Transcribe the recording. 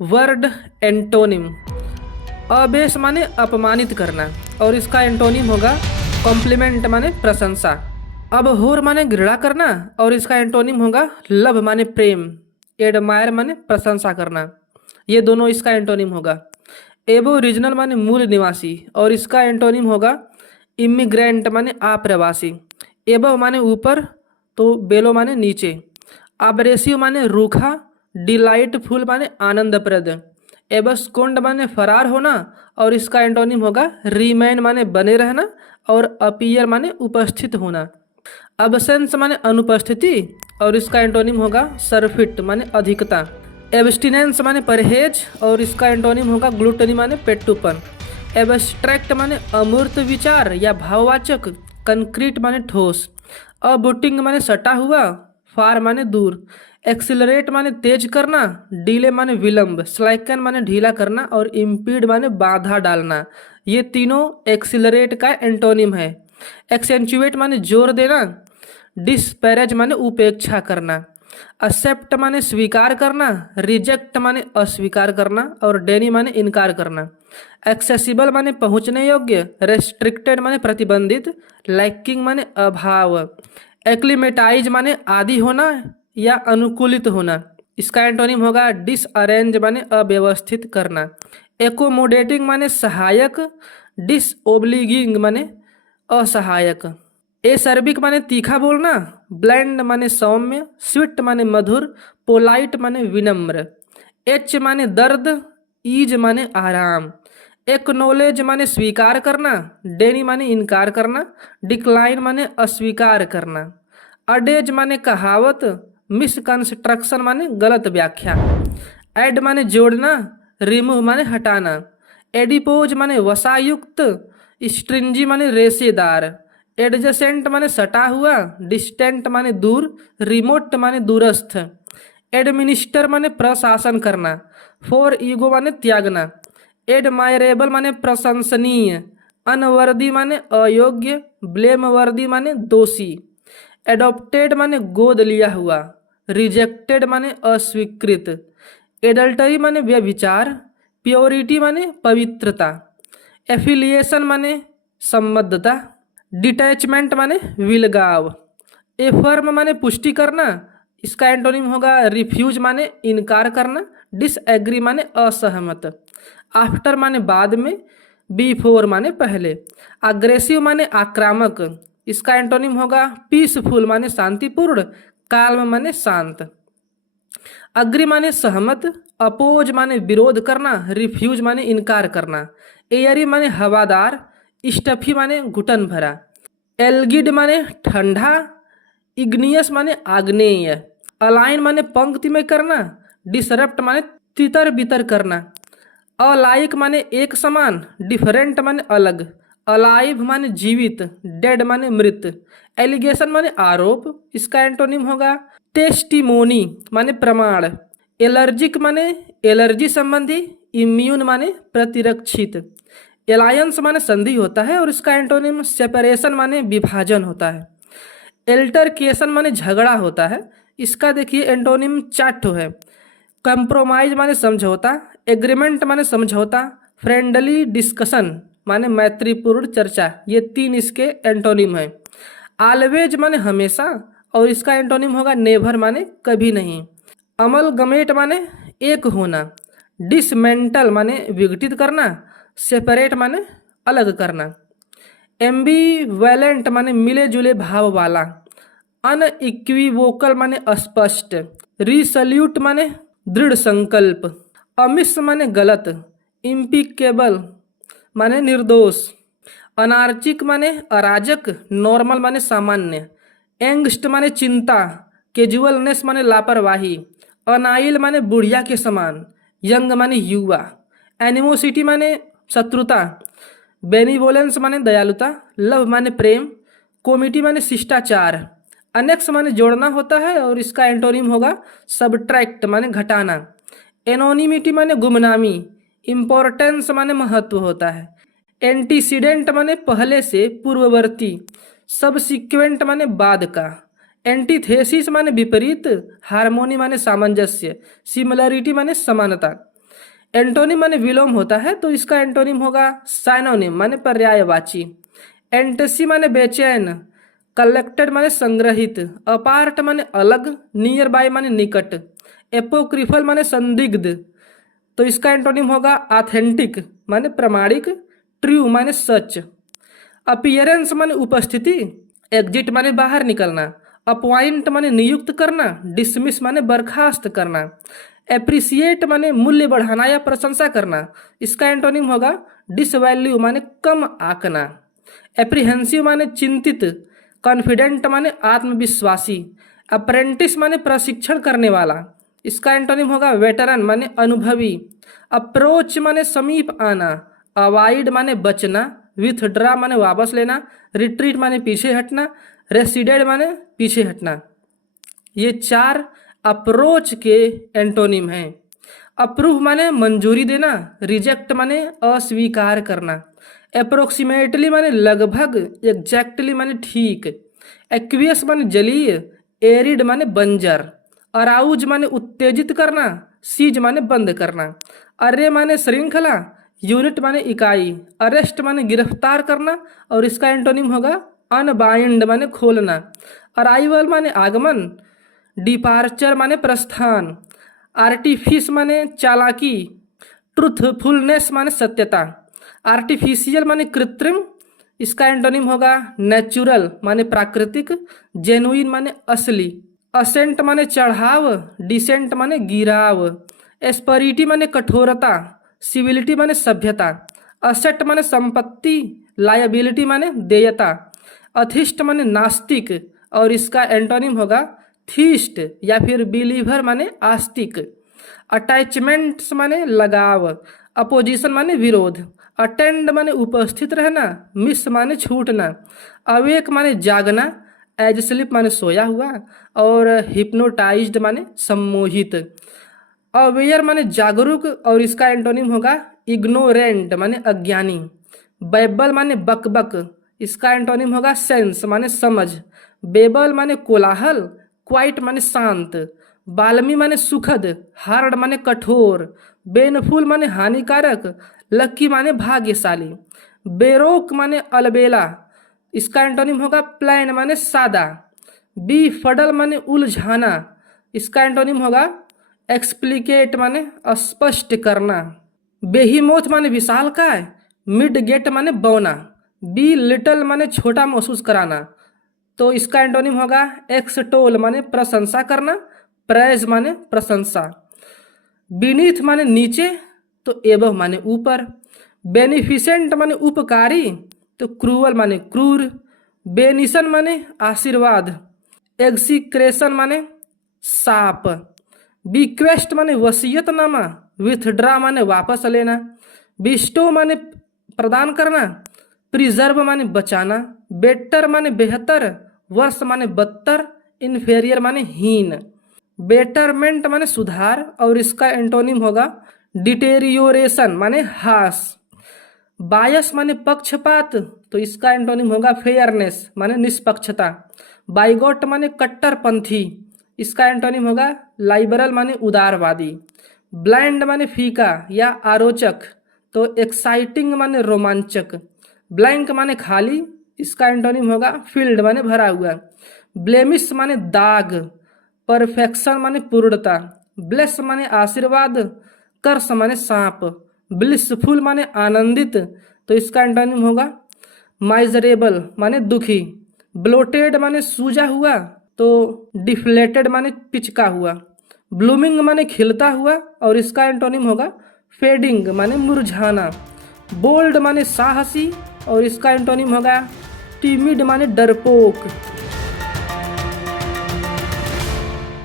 Word antonym. Abyss माने अपमानित करना और इसका एंटोनिम होगा कॉम्प्लीमेंट माने प्रशंसा। अबहोर माने घृणा करना और इसका एंटोनिम होगा लव माने प्रेम। एडमायर माने प्रशंसा करना, ये दोनों इसका एंटोनिम होगा। एबोरिजिनल माने मूल निवासी और इसका एंटोनिम होगा इमिग्रेंट माने अप्रवासी। एबव माने ऊपर तो बेलो माने नीचे। अब्रेसिव माने रूखा। डिलाइटफुल माने आनंदप्रद। एबस्कोंड माने फरार होना और इसका एंटोनिम होगा रिमेन माने बने रहना और अपीयर माने उपस्थित होना। अबसेंस माने अनुपस्थिति और इसका एंटोनिम होगा सरफिट माने अधिकता। एब्सटिनेंस माने परहेज और इसका एंटोनिम होगा ग्लूटनी माने पेट्टूपन। एब्स्ट्रैक्ट माने अमूर्त विचार या भाववाचक। कंक्रीट माने ठोस। अबुटिंग माने सटा हुआ। फार माने दूर। एक्सिलरेट माने तेज करना। डीले माने विलंब। स्लाइकन माने ढीला करना और इम्पीड माने बाधा डालना। ये तीनों एक्सिलरेट का एंटोनिम है। एक्सेंचुएट माने जोर देना। डिस्पैरेज माने उपेक्षा करना। एक्सेप्ट माने स्वीकार करना। रिजेक्ट माने अस्वीकार करना और डेनी माने इनकार करना। एक्सेसिबल माने पहुंचने योग्य। रेस्ट्रिक्टेड माने प्रतिबंधित। लैकिंग माने अभाव। एक्लिमेटाइज माने आदि होना या अनुकूलित होना। इसका एंटोनिम होगा डिसअरेंज माने अव्यवस्थित करना। एकोमोडेटिंग माने सहायक। डिसओब्लिगिंग माने असहायक। एसर्बिक माने तीखा बोलना। ब्लैंड माने सौम्य। स्वीट माने मधुर। पोलाइट माने विनम्र। एच माने दर्द। ईज माने आराम। एक्नोलेज माने स्वीकार करना। डेनी माने इनकार करना। डिक्लाइन माने अस्वीकार करना। अडेज माने कहावत। मिसकंस्ट्रक्शन माने गलत व्याख्या। ऐड माने जोड़ना। रिमूव माने हटाना। एडिपोज माने वसायुक्त। स्ट्रिंजी माने रेशेदार। एडजेसेंट माने सटा हुआ। डिस्टेंट माने दूर। रिमोट माने दूरस्थ। एडमिनिस्टर माने प्रशासन करना। फॉर ईगो माने त्यागना। एडमायरेबल माने प्रशंसनीय। अनवर्दी माने अयोग्य। ब्लेमवर्दी माने दोषी। एडॉप्टेड माने गोद लिया हुआ। रिजेक्टेड माने अस्वीकृत। एडल्टरी माने व्यभिचार। प्योरिटी माने पवित्रता। एफिलिएशन माने संबद्धता। डिटैचमेंट माने विलगाव। एफर्म माने पुष्टि करना। इसका एंटोनिम होगा रिफ्यूज माने इनकार करना। डिसएग्री माने असहमत। आफ्टर माने बाद में। बिफोर माने पहले। अग्रेसिव माने आक्रामक। इसका एंटोनिम होगा पीसफुल माने शांतिपूर्ण। काल्म माने शांत। अग्री माने सहमत। अपोज माने विरोध करना। रिफ्यूज माने इनकार करना। एयरी माने हवादार। स्टफी माने घुटन भरा। एल्गिड माने ठंडा। इग्नियस माने आग्नेय। अलाइन माने पंक्ति में करना। डिसरप्ट माने तितर बितर करना। अलाइक माने एक समान। डिफरेंट माने अलग। अलाइव माने जीवित। डेड माने मृत। एलिगेशन माने आरोप। इसका एंटोनिम होगा टेस्टिमोनी माने प्रमाण। एलर्जिक माने एलर्जी संबंधी। इम्यून माने प्रतिरक्षित। एलायंस माने संधि होता है और इसका एंटोनिम सेपरेशन माने विभाजन होता है। एल्टरकेशन माने झगड़ा होता है। इसका देखिए एंटोनिम चार्ट है। कंप्रोमाइज माने समझौता। एग्रीमेंट माने समझौता। फ्रेंडली डिस्कशन माने मैत्रीपूर्ण चर्चा। ये तीन इसके एंटोनिम है। ऑलवेज माने हमेशा और इसका एंटोनिम होगा नेवर माने कभी नहीं। अमलगमेट माने एक होना। डिसमेंटल माने विघटित करना। सेपरेट माने अलग करना। एम्बीवैलेंट माने मिले जुले भाव वाला। अनइक्विवोकल माने अस्पष्ट। रिसल्यूट माने दृढ़ संकल्प। अमिस माने गलत। इम्पिकेबल माने निर्दोष। अनार्चिक माने अराजक। नॉर्मल माने सामान्य। एंगस्ट माने चिंता। कैजुअलनेस माने लापरवाही। अनाइल माने बुढ़िया के समान। यंग माने युवा। एनिमोसिटी माने शत्रुता। बेनिवोलेंस माने दयालुता। लव माने प्रेम। कोमिटी माने शिष्टाचार। अनेक्स माने जोड़ना होता है और इसका एंटोनिम होगा सबट्रैक्ट माने घटाना। एनोनिमिटी माने गुमनामी। इम्पोर्टेंस माने महत्व होता है। एंटीसीडेंट माने पहले से पूर्ववर्ती। सबसिक्वेंट माने बाद का। एंटीथेसिस माने विपरीत। हार्मोनी माने सामंजस्य। सिमिलरिटी माने समानता। एंटोनिम माने विलोम होता है, तो इसका एंटोनिम होगा साइनोनिम माने पर्यायवाची। एंटसी माने बेचैन, कलेक्टेड माने संग्रहित, अपार्ट माने अलग, नियर बाय माने निकट, एपोक्रिफल माने संदिग्ध, तो इसका एंटोनिम होगा ऑथेंटिक माने प्रमाणिक, ट्रू माने सच। अपीयरेंस माने उपस्थिति, एग्जिट माने बाहर निकलना, अपॉइंट माने नियुक्त करना, डिसमिस माने बर्खास्त करना, एप्रिसिएट माने मूल्य बढ़ाना या प्रशंसा करना, इसका एंटोनिम होगा डिसवैल्यू माने कम आंकना। एप्रीहेंसिव माने चिंतित, कॉन्फिडेंट माने आत्मविश्वासी, अप्रेंटिस माने प्रशिक्षण करने वाला, इसका एंटोनिम होगा वेटरन माने अनुभवी। अप्रोच माने समीप आना, अवॉइड माने बचना, विथड्रा माने वापस लेना, रिट्रीट माने पीछे हटना, रेसिडेड माने पीछे हटना। ये 4 अप्रोच के एंटोनिम हैं। अप्रूव माने मंजूरी देना, रिजेक्ट माने अस्वीकार करना, अप्रोक्सीमेटली माने लगभग, एग्जैक्टली माने ठीक, एक्वियस माने जलीय, एरिड माने बंजर, अराउज माने उत्तेजित करना, सीज माने बंद करना, अरे माने श्रृंखला, यूनिट माने इकाई, अरेस्ट माने गिरफ्तार करना और इसका एंटोनिम होगा अनबाइंड माने खोलना, अराइवल माने आगमन, डिपार्चर माने प्रस्थान, आर्टिफिस माने चालाकी, ट्रूथफुलनेस माने सत्यता, आर्टिफिशियल माने कृत्रिम, इसका एंटोनिम होगा नेचुरल माने प्राकृतिक, जेनुइन माने असली, असेंट माने चढ़ाव, डिसेंट माने गिराव, एस्परिटी माने कठोरता, सिविलिटी माने सभ्यता, असेट माने संपत्ति, लायबिलिटी माने देयता, अथिस्ट माने नास्तिक और इसका एंटोनिम होगा थीस्ट या फिर बिलीवर माने आस्तिक, अटैचमेंट्स माने लगाव, अपोजिशन माने विरोध, अटेंड माने उपस्थित रहना, मिस माने छूटना, अवेक माने जागना, एज स्लिप माने सोया हुआ और हिप्नोटाइज्ड माने सम्मोहित। अवेयर माने जागरूक और इसका एंटोनिम होगा इग्नोरेंट माने अज्ञानी। बैबल माने बकबक, इसका एंटोनिम होगा सेंस माने समझ। बेबल माने कोलाहल, क्वाइट माने शांत। बाल्मी माने सुखद, हार्ड माने कठोर। बेनफुल माने हानिकारक, लक्की माने भाग्यशाली। बेरोक माने अलबेला, इसका एंटोनिम होगा प्लेन माने सादा। बी फडल माने उलझाना, इसका एंटोनिम होगा एक्सप्लिकेट माने स्पष्ट करना। बेहीमोथ माने विशालकाय, मिड गेट माने बौना। बी लिटल माने छोटा महसूस कराना, तो इसका एंटोनिम होगा एक्सटोल माने प्रशंसा करना, प्रेज माने प्रशंसा। बीनीथ माने नीचे, तो एबव माने ऊपर। बेनिफिसेंट माने उपकारी, तो क्रूअल माने क्रूर। बेनिसन माने आशीर्वाद। एग्जीक्रेशन माने साप। बिक्वेस्ट माने वसीयतनामा, विथड्रा माने वापस लेना। बिस्टो माने प्रदान करना, प्रिजर्व माने बचाना। बेटर माने बेहतर, वर्ष माने बदतर, इन्फेरियर माने हीन। बेटरमेंट माने सुधार और इसका एंटोनिम होगा डिटेरियोरेशन माने हास। बायस माने पक्षपात, तो इसका एंटोनिम होगा फेयरनेस माने निष्पक्षता। बाइगोट माने कट्टरपंथी, इसका एंटोनिम होगा लाइबरल माने उदारवादी। ब्लाइंड माने फीका या आरोचक, तो एक्साइटिंग माने रोमांचक। ब्लैंक माने खाली, इसका एंटोनिम होगा फील्ड माने भरा हुआ। ब्लेमिश माने दाग। परफेक्शन माने पूर्णता। ब्लेस माने आशीर्वाद। कर्स माने सांप। ब्लिसफुल माने आनंदित, तो इसका एंटोनिम होगा माइजरेबल माने दुखी। ब्लोटेड माने सूजा हुआ, तो डिफ्लेटेड माने पिचका हुआ। ब्लूमिंग माने खिलता हुआ और इसका एंटोनिम होगा फेडिंग माने मुरझाना। बोल्ड माने साहसी और इसका एंटोनिम होगा टिमिड माने डरपोक।